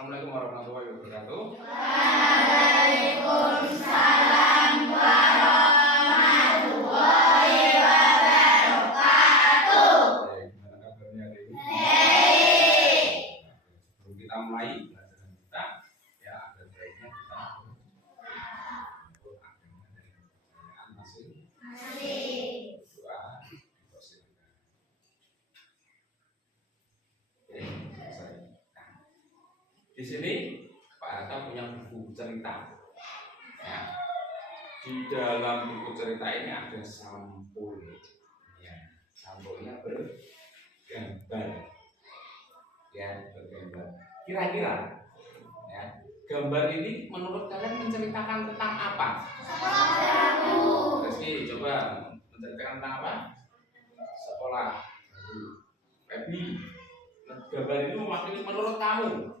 Assalamualaikum warahmatullahi wabarakatuh. Waalaikumsalam warahmatullahi wabarakatuh. Gimana kabarnya hari ini? Baik. Sebelum kita mulai pelajaran kita, ya ada baiknya kita masih doa. Oke, selesai. Di sini Pak Hatta punya buku cerita. Ya. Di dalam buku cerita ini ada sampul. Ya, sampulnya bergambar. Ya, bergambar. Kira-kira, ya, gambar ini menurut kalian menceritakan tentang apa? Rizky, coba menceritakan tentang apa? Sekolah. Feby, gambar ini mewakili menurut kamu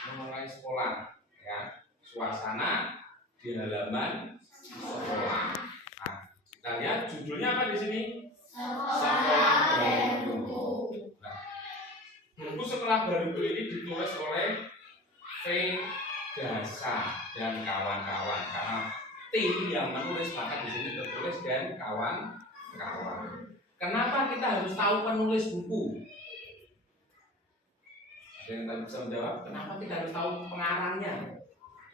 memulai sekolah, ya, suasana di halaman sekolah. Nah, kita lihat judulnya apa di sini? Sekolah Baruku. Nah, buku Sekolah Baruku ini ditulis oleh V. Dasa dan kawan-kawan. Karena tim yang menulis maka di sini tertulis dan kawan-kawan. Kenapa kita harus tahu penulis buku? Ada yang tadi bisa menjawab? Kenapa kita harus tahu pengarangnya?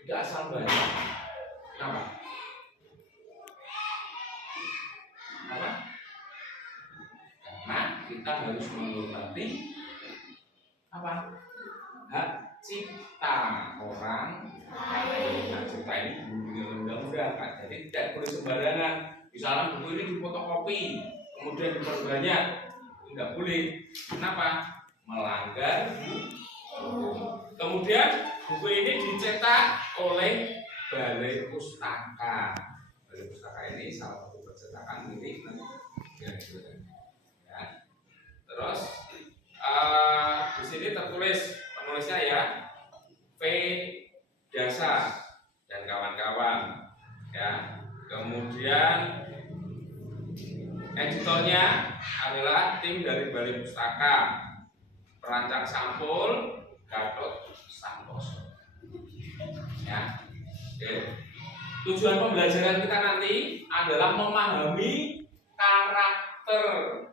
Tidak asal baca. Kenapa? Kenapa? Karena kita harus menghormati apa? Hak cipta orang lain. Hak cipta ini bunyi undang-undang, kan? Jadi tidak boleh sembarangan. Misalnya buku ini difotokopi, kemudian diperbanyak, tidak boleh. Kenapa? Melanggar hukum. Kemudian buku ini dicetak oleh Balai Pustaka. Balai Pustaka ini salah satu percetakan milik ya. Terus di sini tertulis penulisnya ya V. Dasa dan kawan-kawan ya. Kemudian editornya adalah tim dari Balai Pustaka. Perancang sampul Gatot Santoso. Ya. Oke. Tujuan pembelajaran kita nanti adalah memahami karakter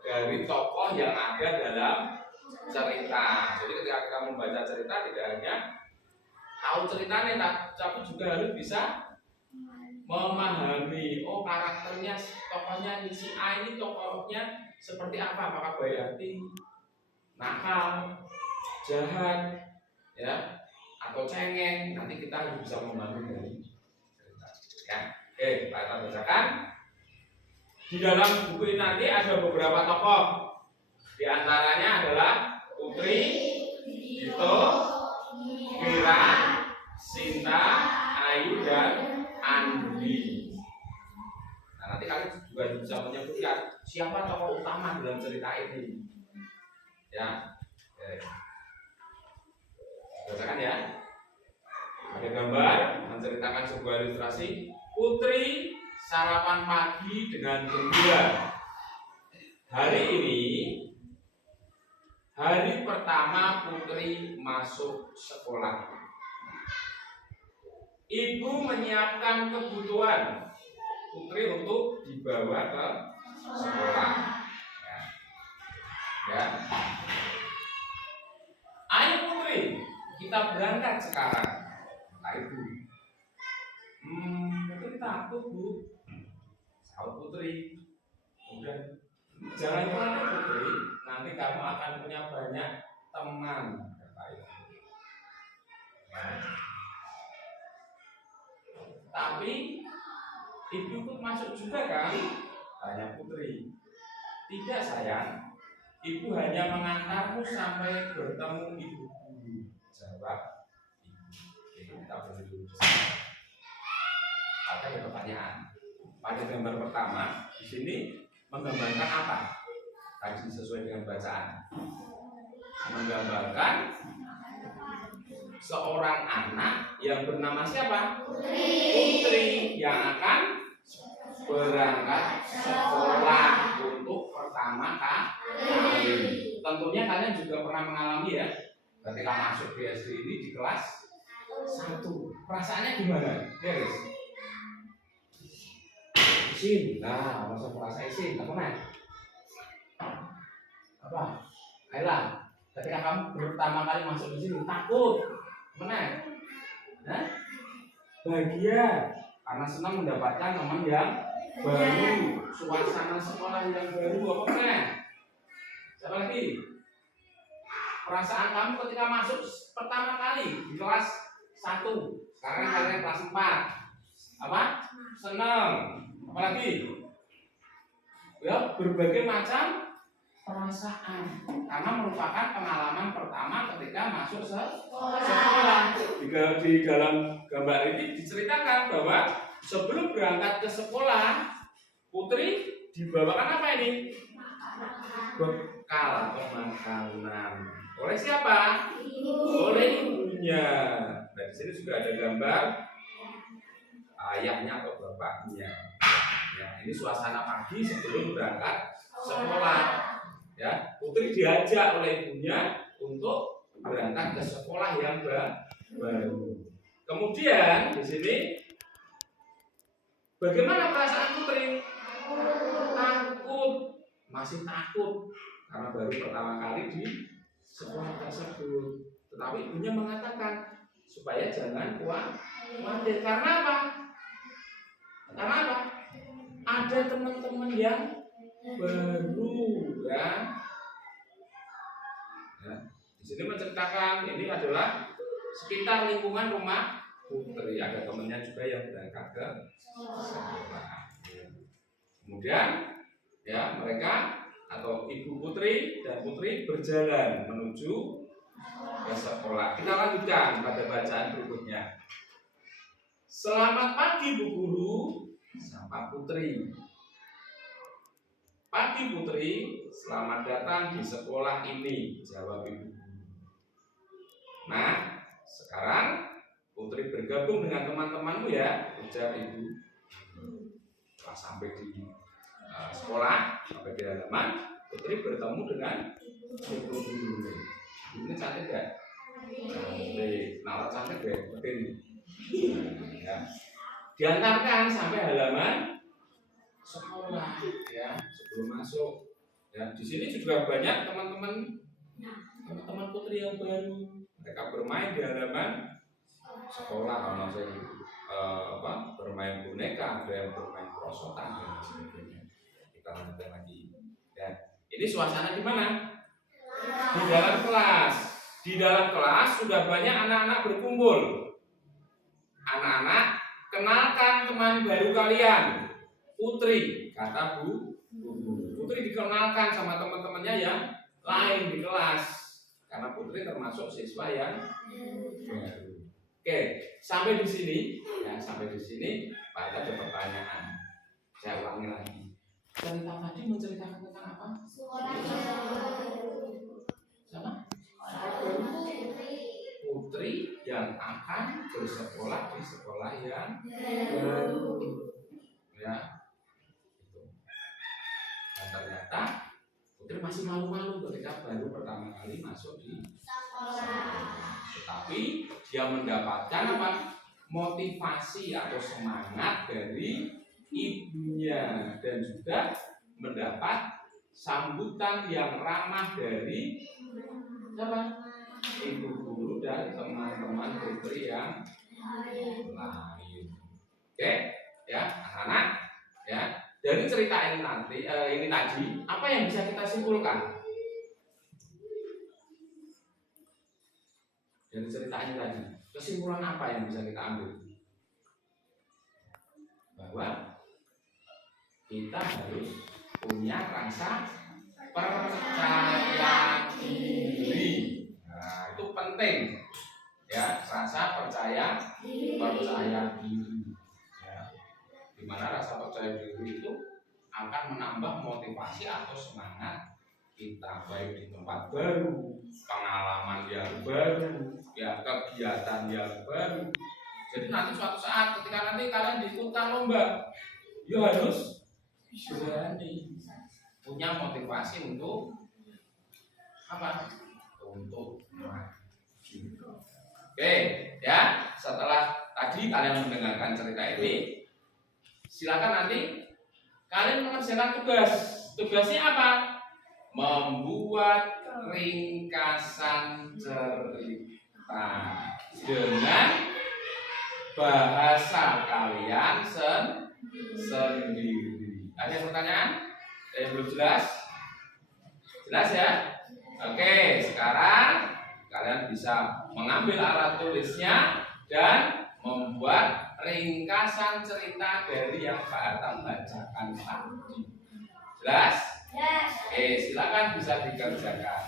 dari tokoh yang ada dalam cerita. Jadi ketika kita membaca cerita tidak hanya tahu ceritanya, tapi juga harus bisa memahami karakternya tokohnya si A ini tokohnya seperti apa, apakah baik hati, nakal, jahat, ya, atau cengeng. Nanti kita harus bisa memahami dari cerita. Ya, oke, kita bacakan. Di dalam buku ini nanti ada beberapa tokoh. Di antaranya adalah Putri, Dito, Mira, Sinta, Ayu, dan Andi. Nah, nanti kalian juga bisa menyebutkan siapa tokoh utama dalam cerita ini. Ya, bacakan ya. Ada gambar menceritakan sebuah ilustrasi. Putri sarapan pagi dengan gembira. Hari ini hari pertama Putri masuk sekolah. Ibu menyiapkan kebutuhan Putri untuk dibawa ke sekolah. Ya. Ayo Putri, kita berangkat sekarang. Kata ibu. Putri takut Bu. Sahut Putri. Kemudian jangan khawatir Putri, nanti kamu akan punya banyak teman. Kata ibu. Ya. Tapi ibu ikut masuk juga kan? Tanya Putri. Tidak sayang. Ibu hanya mengantarmu sampai bertemu ibu guru. Jawab ibu. Jadi kita boleh dulu. Ada pertanyaan. Pada gambar pertama di sini menggambarkan apa? Tadi sesuai dengan bacaan. Menggambarkan seorang anak yang bernama siapa? Putri yang akan berangkat sekolah untuk pertama kali. Tentunya kalian juga pernah mengalami ya, ketika masuk di SD ini di kelas 1. Perasaannya gimana? Guys? Isin. Nah, masa merasa isin. Apa nih? Apa? Ayolah. Ketika kamu pertama kali masuk di sini takut. Mana? Hah? Bahagia karena senang mendapatkan teman yang baru, suasana sekolah yang baru. Apa nih? Siapa lagi? Perasaan kamu ketika masuk pertama kali di kelas 1. Sekarang kalian kelas 4. Apa? Senang. Apalagi? Ya, berbagai macam perasaan. Karena merupakan pengalaman pertama ketika masuk sekolah. Di dalam gambar ini diceritakan bahwa sebelum berangkat ke sekolah, Putri dibawakan apa ini? Bekal atau makanan. Oleh siapa? Oleh ibunya. Nah, di sini juga ada gambar ayahnya atau bapaknya. Ya, ini suasana pagi sebelum berangkat sekolah. Ya, Putri diajak oleh ibunya untuk berangkat ke sekolah yang baru. Kemudian di sini bagaimana perasaan Putri? Takut, masih takut karena baru pertama kali di sekolah tersebut. Tetapi ibunya mengatakan supaya jangan khawatir. Karena apa? Karena apa? Ada teman-teman yang baru, ya. Ya. Di sini menceritakan ini adalah sekitar lingkungan rumah Putri. Ada temannya juga yang berangkat ke sekolah. Kemudian, ya mereka atau ibu Putri dan Putri berjalan menuju ke sekolah. Kita lanjutkan pada bacaan berikutnya. Selamat pagi Bu Guru, sapa Putri. Pagi Putri, selamat datang di sekolah ini, jawab ibu. Nah, sekarang Putri bergabung dengan teman-temanmu ya, ujar ibu. Setelah sampai di sekolah, sampai di halaman, Putri bertemu dengan ibu guru. Ini cantik gak? Cantik. Nah, cantik gak? Betul. Ya. Diantarkan sampai halaman sekolah, ya, sebelum masuk. Ya, di sini juga banyak teman-teman Putri yang baru. Mereka bermain di halaman sekolah, kalau saya bermain boneka, ada yang bermain perosotan dan sebagainya. Kita lanjutkan lagi. Ya, ini suasana di mana? Di dalam kelas. Di dalam kelas sudah banyak anak-anak berkumpul. Anak-anak, kenalkan teman baru kalian, Putri, kata Bu. Putri dikenalkan sama teman-temannya yang lain di kelas. Karena Putri termasuk siswa yang baru. Oke, sampai di sini, ya sampai di sini. Pak, ada pertanyaan. Saya ulangi lagi. Cerita tadi menceritakan tentang apa? Sama? Putri yang akan bersekolah di sekolah yang baru. Ya. Dan ternyata Putri masih malu-malu ketika baru pertama kali masuk di sekolah. Tetapi dia mendapatkan apa? Motivasi atau semangat dari ibunya dan juga mendapat sambutan yang ramah dari siapa? Ibu guru dan teman-teman Putri yang lain. Oke, ya anak-anak, ya dari cerita ini tadi apa yang bisa kita simpulkan dari cerita ini tadi? Kesimpulan apa yang bisa kita ambil? Bahwa kita harus punya rasa percaya diri. Nah, itu penting, ya rasa percaya diri. Ya. Dimana rasa percaya diri itu akan menambah motivasi atau semangat kita baik di tempat baru, pengalaman yang baru, ya kegiatan yang baru. Jadi nanti suatu saat ketika nanti kalian diikutkan lomba, ya harus berani, punya motivasi untuk apa? Untuk Oke, ya. Setelah tadi kalian mendengarkan cerita ini, silakan nanti kalian mengerjakan tugas. Tugasnya apa? Membuat ringkasan cerita dengan bahasa kalian sendiri. Ada yang pertanyaan? Ada yang belum jelas? Jelas ya? Oke, sekarang kalian bisa mengambil alat tulisnya dan membuat ringkasan cerita dari yang Pak Hatam bacakan tadi. Jelas? Yes. Oke, silakan bisa dikerjakan.